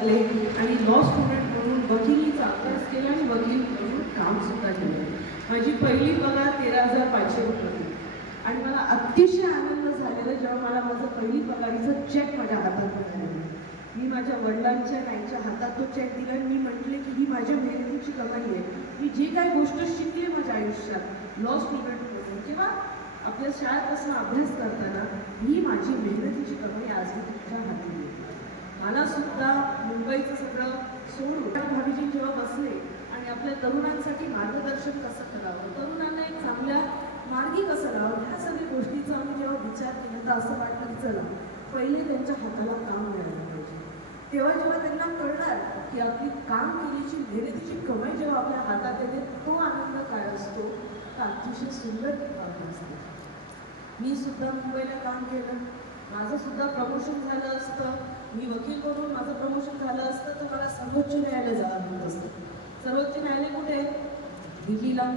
आणि law student म्हणून वकिलीचा अभ्यास केला आणि वकील म्हणून काम सुद्धा केलं. माझी पहिली पगार 13,500 रुपये आणि मला अतिशय आनंद झालेला जेव्हा मला माझं पहिली पगारीचं चेक माझ्या हातात मिळालं. मी माझ्या वडिलांच्या त्यांच्या हातात तो चेक दिला आणि मी म्हटले की ही माझ्या मेहनतीची कमाई आहे. मी जी काही गोष्ट शिकली माझ्या आयुष्यात लॉ स्टुडंट म्हणून किंवा आपल्या शाळेत असं अभ्यास करताना ही माझी मेहनतीची कमाई आज मी तुमच्या हाती देते. मला सुद्धा मुंबईचं सगळं सोडून भाभीजी जेव्हा बसले आणि आपल्या तरुणांसाठी मार्गदर्शन कसं करावं, तरुणांना एक चांगल्या मार्गी कसं लावावं, ह्या सगळ्या गोष्टीचा आम्ही जेव्हा विचार केला तर असं वाटलं की चला पहिले त्यांच्या हाताला काम मिळालं पाहिजे. तेव्हा जेव्हा त्यांना कळणार की आपली काम केल्याची मेहनतीची कमाई जेव्हा आपल्या हातात येते तो आनंद काय असतो तर अतिशय सुंदर काम असते. मी सुद्धा मुंबईला काम केलं, माझं सुद्धा प्रमोशन झालं असतं, मी वकील करून माझं प्रमोशन झालं असतं तर मला सर्वोच्च न्यायालय जावं लागत असतं. सर्वोच्च न्यायालय कुठे आहे? दिल्लीला.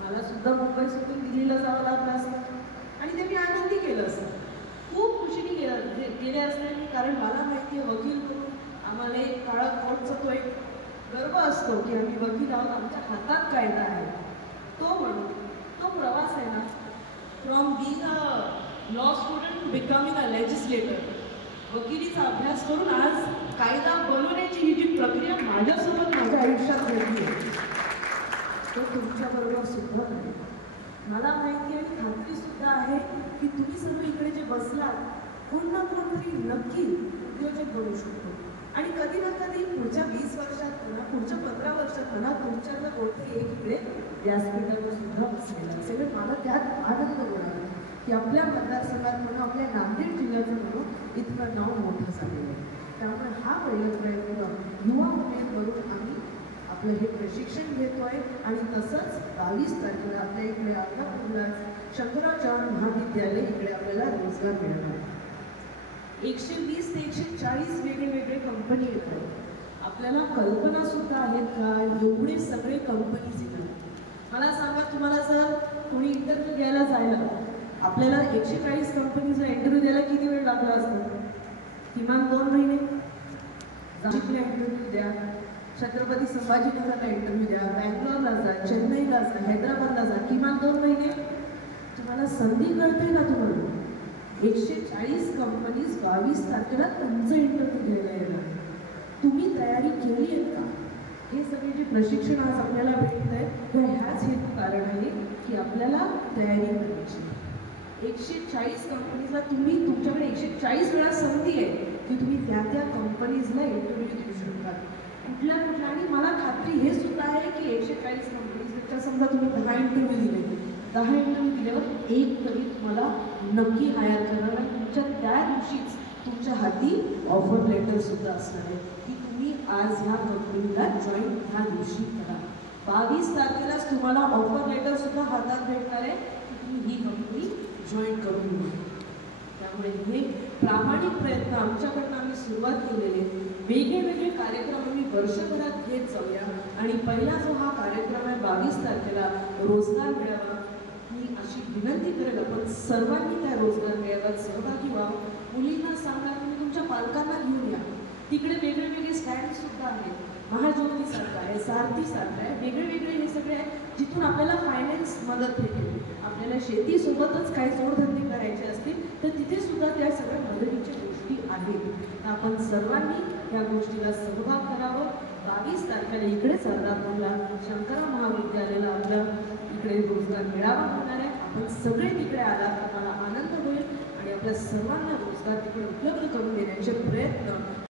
मला सुद्धा मुंबई सुटून दिल्लीला जावं लागलं असतं आणि ते मी आनंदी केलं असतं, खूप खुशीने गेले असते. कारण मला माहिती आहे वकील करून आम्हाला एक काळा कोर्टचा तो एक गर्व असतो की आम्ही वकील आहोत, आमच्या हातात कायदा आहे. तो म्हणून तो प्रवास आहे ना, from being a law student becoming a legislator, वकिलीचा अभ्यास करून आज कायदा बनवण्याची ही जी प्रक्रिया माझ्यासोबत माझ्या आयुष्यात घडली आहे तो तुमच्याबरोबर सुद्धा आहे. मला माहिती आहे, खात्री सुद्धा आहे की तुम्ही सगळे इकडे जे बसलात कोण ना कोणतरी नक्की उद्योजक बनू शकतो आणि कधी ना कधी पुढच्या 20 वर्षात म्हणा, पुढच्या 15 वर्षात म्हणा, तुमच्याला कोणतरी एक इकडे व्यासपीठावर सुद्धा बसलेला असेल. मला त्यात आनंद होणार की आपल्या मतदारसंघात म्हणून आपल्या नांदेड जिल्ह्याचं म्हणून इतकं नाव मोठं झालेलं आहे. त्यामुळे हा पहिला प्रयत्न युवा उमेदवरून आम्ही आपलं हे प्रशिक्षण घेतोय आणि तसंच 22 तारखेला आपल्या इकडे अर्धापूरला शंकरराव चव्हाण महाविद्यालय इकडे आपल्याला रोजगार मिळणार आहे. 120 ते 140 वेगळे कंपनी येतात. आपल्याला कल्पना सुद्धा आहेत का एवढे सगळे कंपनीज येतात? मला सांगा, तुम्हाला जर कोणी इंटरव्ह्यू द्यायला जायला आपल्याला 140 कंपनीचा इंटरव्ह्यू द्यायला किती वेळ लागला असतो? किमान 2 महिने. नाशिकला इंटरव्ह्यू द्या, छत्रपती संभाजीनगरला इंटरव्ह्यू द्या, बँगलोरला जा, चेन्नईला जा, हैदराबादला जा, किमान 2 महिने. तुम्हाला संधी कळते ना? तुम्हाला 140 कंपनीज 22 तारखेला तुमचं इंटरव्ह्यू घ्यायला येणार. तुम्ही तयारी केली आहे का? हे सगळे जे प्रशिक्षण आज आपल्याला भेटत आहे तर ह्याच हेतू कारण आहे की आपल्याला तयारी करायची. 140 कंपनीजला तुम्ही तुमच्याकडे 140 वेळा संधी आहे की तुम्ही त्या त्या कंपनीजला इंटरव्ह्यू देऊ शकता. कुठल्या आणि मला खात्री हे सुद्धा आहे की 140 कंपनीजपेक्षा समजा तुम्ही 10 इंटरव्ह्यू दिले, 10 इंटरव्ह्यू दिल्यावर एक तरी तुम्हाला नक्की हायर करणार आणि तुमच्या त्या दिवशीच तुमच्या हाती ऑफर लेटर सुद्धा असणार आहे की तुम्ही आज ह्या कंपनीला जॉईन ह्या दिवशी करा. 22 तारखेलाच तुम्हाला ऑफर लेटर सुद्धा हातात भेटणार आहे की तुम्ही ही कंपनी जॉईन करून घ्या. त्यामुळे हे प्रामाणिक प्रयत्न आमच्याकडनं आम्ही सुरुवात केलेले. वेगळे कार्यक्रम आम्ही वर्षभरात घेत जाऊया आणि पहिला जो हा कार्यक्रम आहे 22 तारखेला रोजगार मेळावा, मी अशी विनंती करेल आपण सर्वांनी त्या रोजगार मेळाव्यात सहभागी व्हा. मुलींना सांगा, तुम्ही तुमच्या पालकांना घेऊन या. तिकडे वेगळे स्टँड सुद्धा आहेत, महाज्योतीसारखं आहे, सारथीसारखं आहे, वेगळे हे सगळे आहेत जिथून आपल्याला फायनान्स मदत भेटेल. आपल्याला शेतीसोबतच काही जोडधंदे करायचे असतील तर तिथे सुद्धा त्या सगळ्या मदतीच्या गोष्टी आहेत. आपण सर्वांनी या गोष्टीला सहभाग करावं. 22 तारखेला इकडेच अर्धापूरला शंकरराव महाविद्यालयाला आपल्या इकडे रोजगार मेळावा होणार आहे. आपण सगळे तिकडे आलात तर मला आनंद होईल आणि आपल्या सर्वांना रोजगार तिकडे उपलब्ध करून देण्याचे प्रयत्न